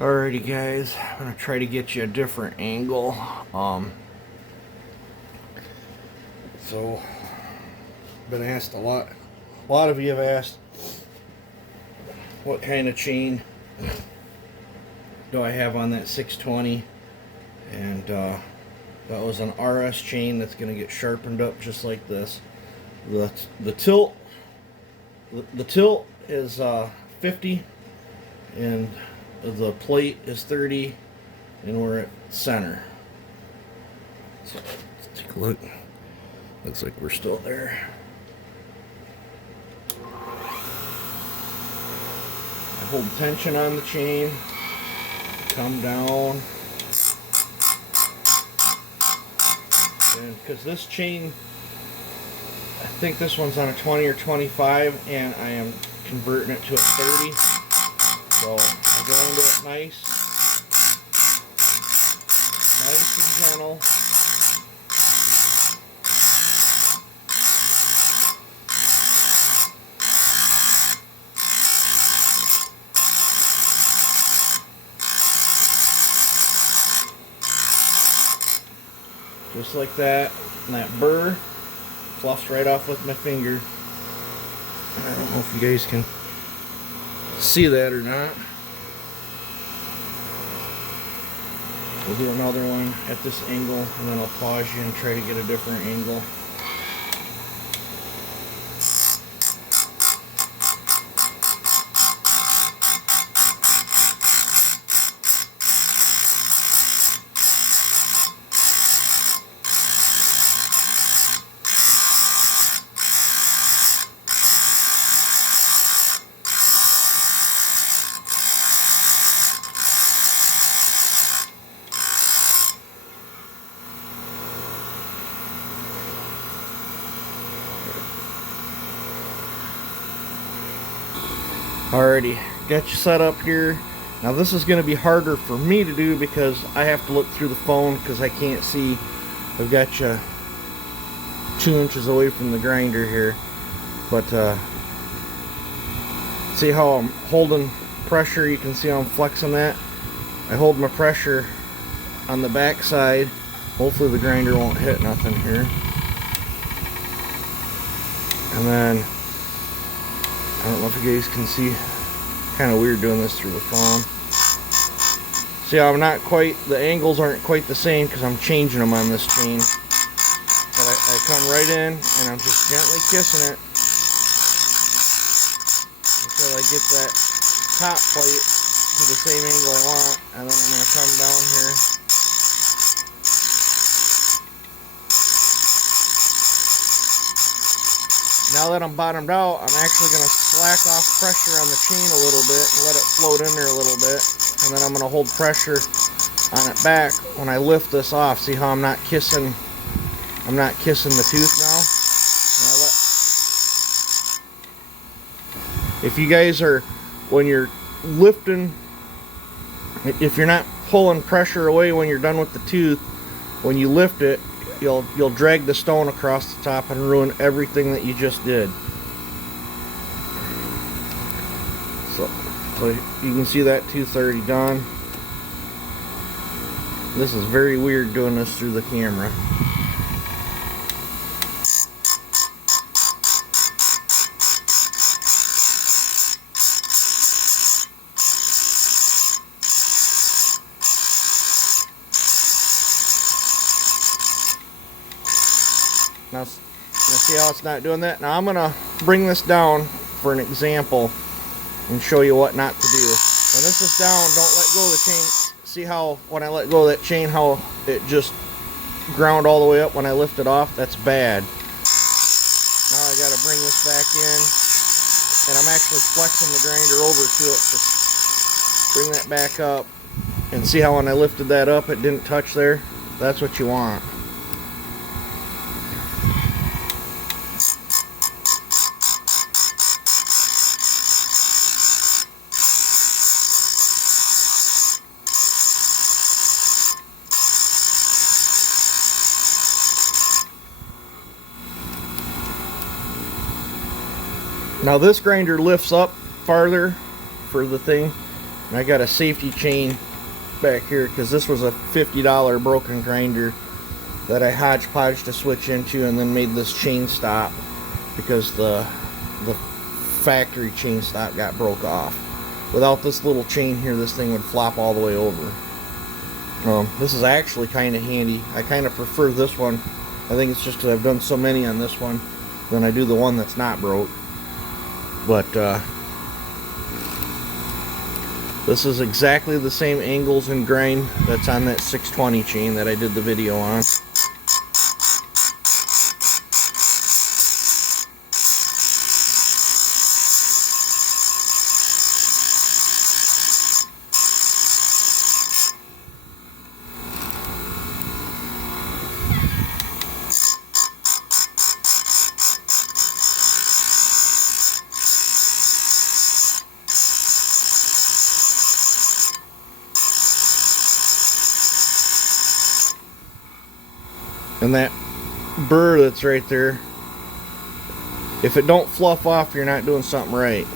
Alrighty guys, I'm gonna try to get you a different angle. So been asked a lot of you have asked what kind of chain do I have on that 620, and that was an RS chain that's gonna get sharpened up just like this. The tilt is 50 and the plate is 30, and we're at center. So let's take a look. Looks like we're still there. I hold tension on the chain, come down, and because this chain, I think this one's on a 20 or 25, and I am converting it to a 30. So I go into it nice and gentle. Just like that, and that burr fluffs right off with my finger. I don't know if you guys can see that or not. We'll do another one at this angle, and then I'll pause you and try to get a different angle. Alrighty, got you set up here. Now this is going to be harder for me to do because I have to look through the phone because I can't see. I've got you 2 inches away from the grinder here, but see how I'm holding pressure? You can see how I'm flexing that. I hold my pressure on the back side. Hopefully the grinder won't hit nothing here. And then I don't know if you guys can see, kind of weird doing this through the phone. See how I'm not quite, the angles aren't quite the same because I'm changing them on this chain. But I come right in and I'm just gently kissing it until I get that top plate to the same angle I want, and then I'm going to come down here. Now that I'm bottomed out, I'm actually going to slack off pressure on the chain a little bit and let it float in there a little bit. And then I'm going to hold pressure on it back when I lift this off. See how I'm not kissing the tooth now? If you guys are, when you're lifting, if you're not pulling pressure away when you're done with the tooth, when you lift it, you'll drag the stone across the top and ruin everything that you just did. So you can see that tooth already done. This is very weird doing this through the camera. Now see how it's not doing that? Now I'm going to bring this down for an example and show you what not to do. When this is down, don't let go of the chain. See how when I let go of that chain, how it just ground all the way up when I lift it off? That's bad. Now I got to bring this back in, and I'm actually flexing the grinder over to it to bring that back up. And see how when I lifted that up, it didn't touch there? That's what you want. Now this grinder lifts up farther for the thing, And I got a safety chain back here because this was a $50 broken grinder that I hodgepodged to switch into, and then made this chain stop because the factory chain stop got broke off. Without this little chain here, this thing would flop all the way over. This is actually kind of handy. I kind of prefer this one. I think it's just because I've done so many on this one than I do the one that's not broke. But this is exactly the same angles and grind that's on that 620 chain that I did the video on. And that burr that's right there, if it don't fluff off, you're not doing something right.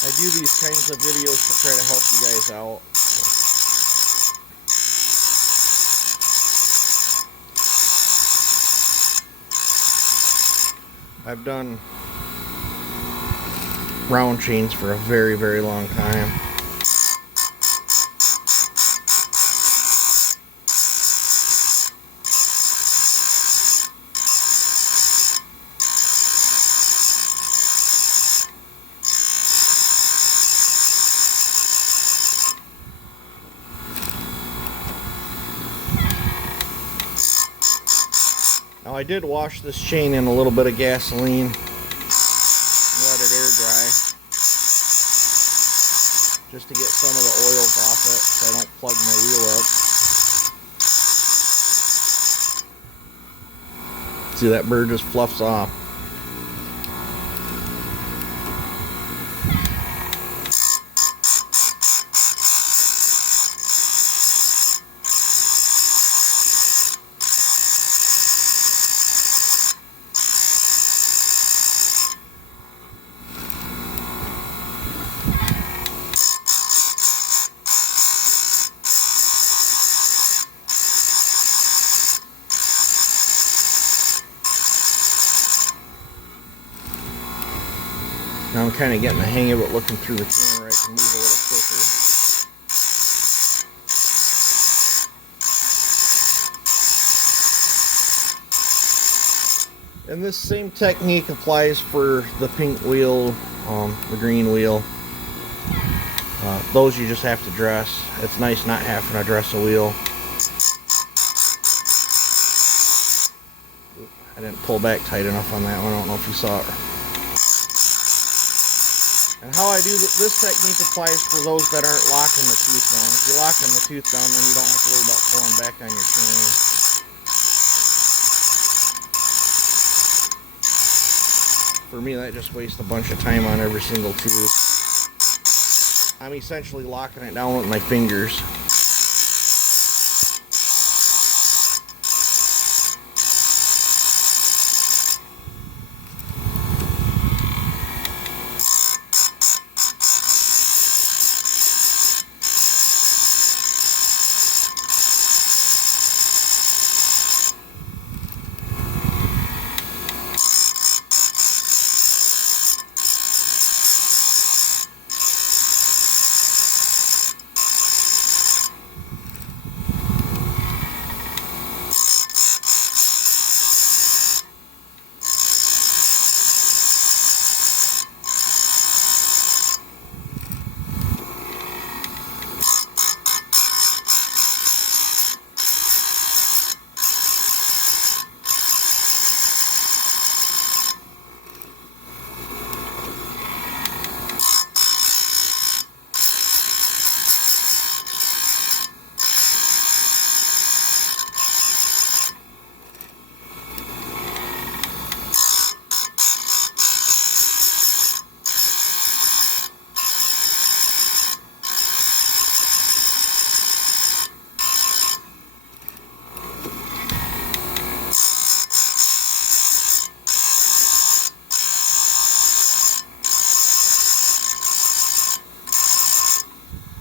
I do these kinds of videos to try to help you guys out. I've done round chains for a very, very long time. Now I did wash this chain in a little bit of gasoline and let it air dry, just to get some of the oils off it so I don't plug my wheel up. See, that burr just fluffs off. Now I'm kind of getting the hang of it looking through the camera. I can move a little quicker. And this same technique applies for the pink wheel, the green wheel. Those you just have to dress. It's nice not having to dress a wheel. I didn't pull back tight enough on that one. I don't know if you saw it. And how I do this technique applies for those that aren't locking the tooth down. If you're locking the tooth down, then you don't have to worry about pulling back on your chain. For me, that just wastes a bunch of time on every single tooth. I'm essentially locking it down with my fingers.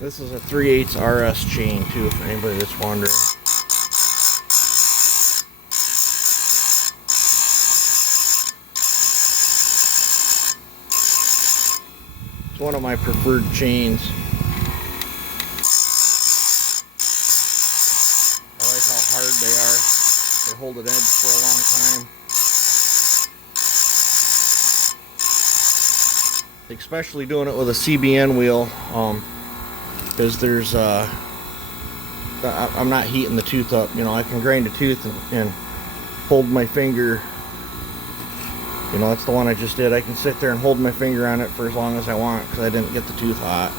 This is a 3/8 RS chain too, for anybody that's wondering. It's one of my preferred chains. I like how hard they are. They hold an edge for a long time. Especially doing it with a CBN wheel, because there's I'm not heating the tooth up. You know, I can grind a tooth and hold my finger. You know, that's the one I just did. I can sit there and hold my finger on it for as long as I want because I didn't get the tooth hot.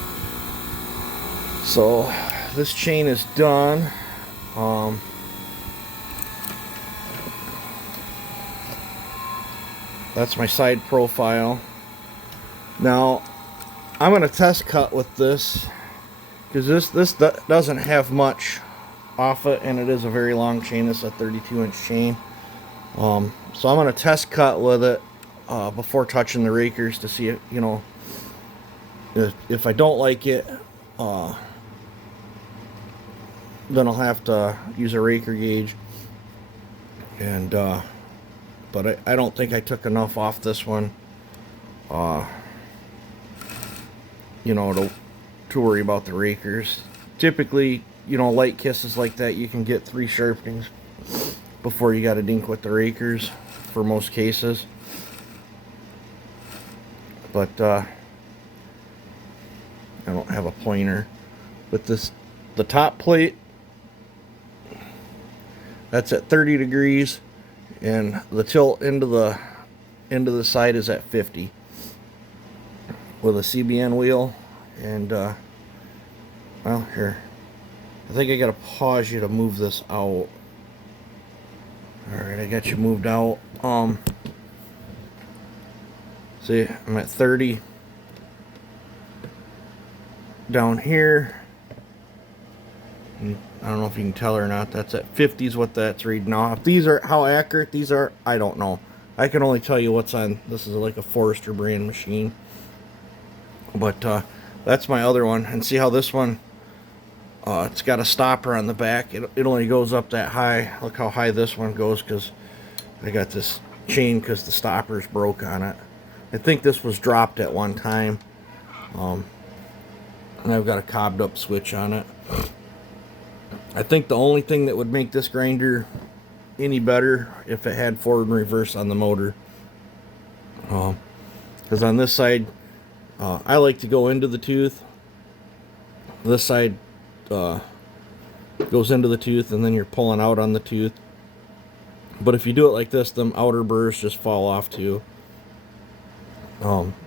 So this chain is done. That's my side profile. Now I'm going to test cut with this because this doesn't have much off it, and it is a very long chain. This is a 32-inch chain. So I'm going to test cut with it before touching the rakers to see if, you know, if I don't like it, then I'll have to use a raker gauge. And but I don't think I took enough off this one, you know, to worry about the rakers. Typically, you know, light kisses like that, you can get 3 sharpenings before you got to dink with the rakers for most cases. But I don't have a pointer. But the top plate, that's at 30 degrees, and the tilt into the side is at 50 with a CBN wheel. And well, here, I think I gotta pause you to move this out. Alright, I got you moved out. See, I'm at 30 down here. And I don't know if you can tell or not. That's at 50 is what that's reading off. These are, how accurate these are, I don't know. I can only tell you what's on. This is like a Forester brand machine. But that's my other one. And see how this one, it's got a stopper on the back. It only goes up that high. Look how high this one goes, because I got this chain because the stopper's broke on it. I think this was dropped at one time. And I've got a cobbed up switch on it. I think the only thing that would make this grinder any better if it had forward and reverse on the motor. Because on this side, I like to go into the tooth. This side goes into the tooth, and then you're pulling out on the tooth. But if you do it like this, them outer burrs just fall off too.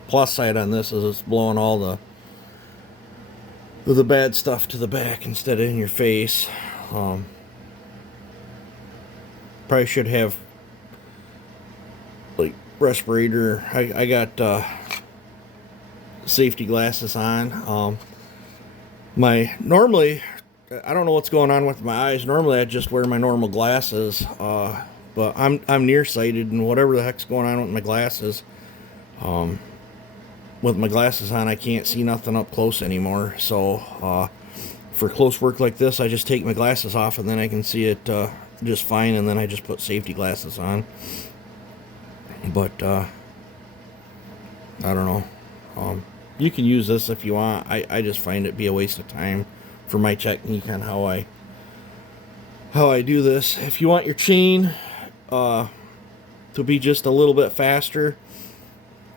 Plus side on this is it's blowing all the bad stuff to the back instead of in your face. Probably should have like respirator. I got safety glasses on. Normally, I don't know what's going on with my eyes. Normally I just wear my normal glasses, but I'm nearsighted, and whatever the heck's going on with my glasses, with my glasses on, I can't see nothing up close anymore. So for close work like this, I just take my glasses off, and then I can see it just fine, and then I just put safety glasses on. But I don't know. You can use this if you want. I just find it be a waste of time for my technique on how I do this. If you want your chain to be just a little bit faster,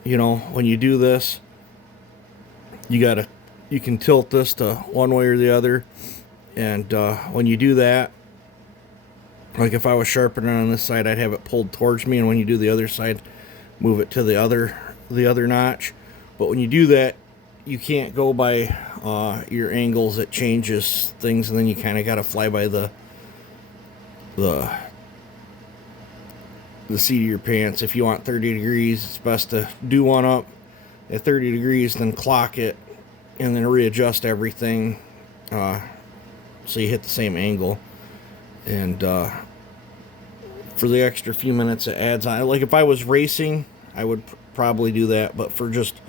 you know, when you do this, you can tilt this to one way or the other, and when you do that, like if I was sharpening on this side, I'd have it pulled towards me, and when you do the other side, move it to the other notch. But when you do that, you can't go by your angles. It changes things, and then you kind of got to fly by the seat of your pants. If you want 30 degrees, it's best to do one up at 30 degrees, then clock it, and then readjust everything so you hit the same angle. And for the extra few minutes it adds on, like if I was racing, I would probably do that. But for just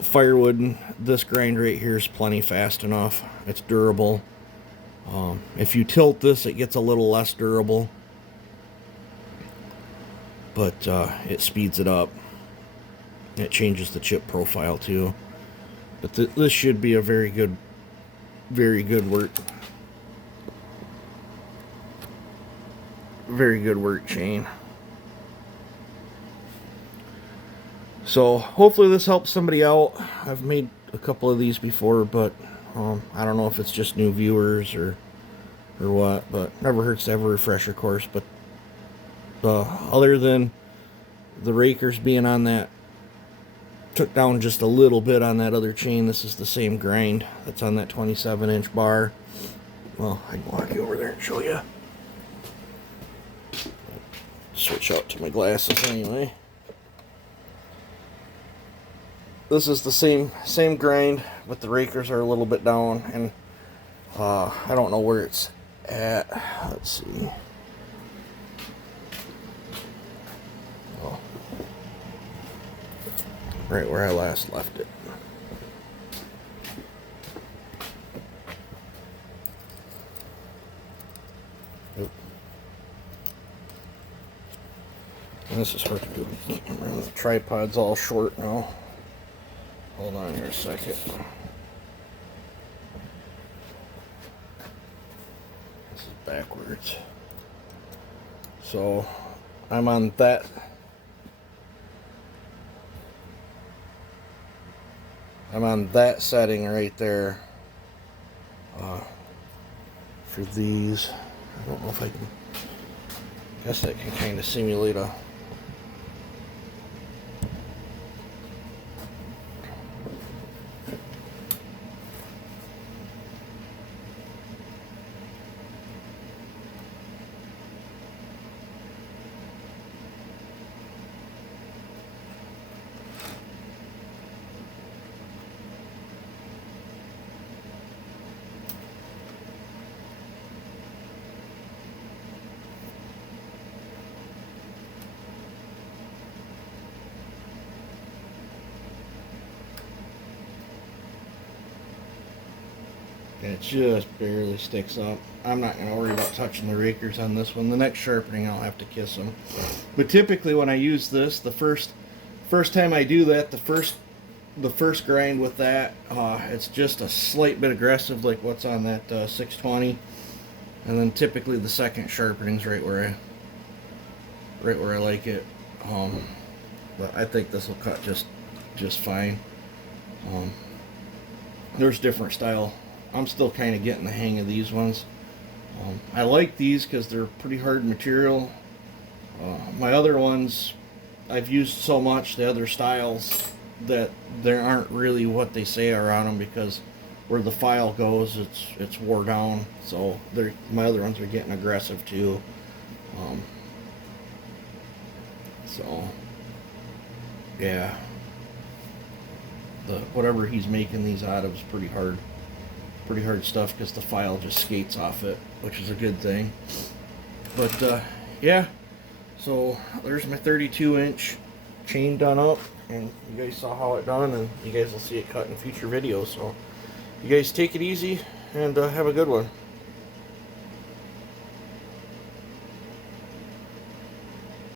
firewood, this grind right here is plenty fast enough. It's durable. If you tilt this, it gets a little less durable, but it speeds it up. It changes the chip profile too. But this should be a very good work. Very good work chain. So hopefully this helps somebody out. I've made a couple of these before, but I don't know if it's just new viewers or what, but never hurts to have a refresher course. But other than the rakers being on that, took down just a little bit on that other chain. This is the same grind that's on that 27-inch bar. Well, I can walk you over there and show you. Switch out to my glasses anyway. This is the same grind, but the rakers are a little bit down, and I don't know where it's at. Let's see. Oh, right where I last left it. Oop. And this is hard to do. The tripod's all short now. Hold on here a second. This is backwards. So I'm on that. I'm on that setting right there. For these, I don't know if I can. I guess I can kind of simulate a. And it just barely sticks up. I'm not going to worry about touching the rakers on this one. The next sharpening, I'll have to kiss them. But typically when I use this, the first time I do that, the first grind with that, it's just a slight bit aggressive, like what's on that 620. And then typically the second sharpening's right where I like it. But I think this will cut just fine. There's different style. I'm still kind of getting the hang of these ones. I like these because they're pretty hard material. My other ones, I've used so much, the other styles, that they aren't really what they say are on them, because where the file goes, it's wore down. So my other ones are getting aggressive too. So yeah, whatever he's making these out of is pretty hard stuff, because the file just skates off it, which is a good thing. But yeah, so there's my 32-inch chain done up, and you guys saw how it done, and you guys will see it cut in future videos. So you guys take it easy and have a good one.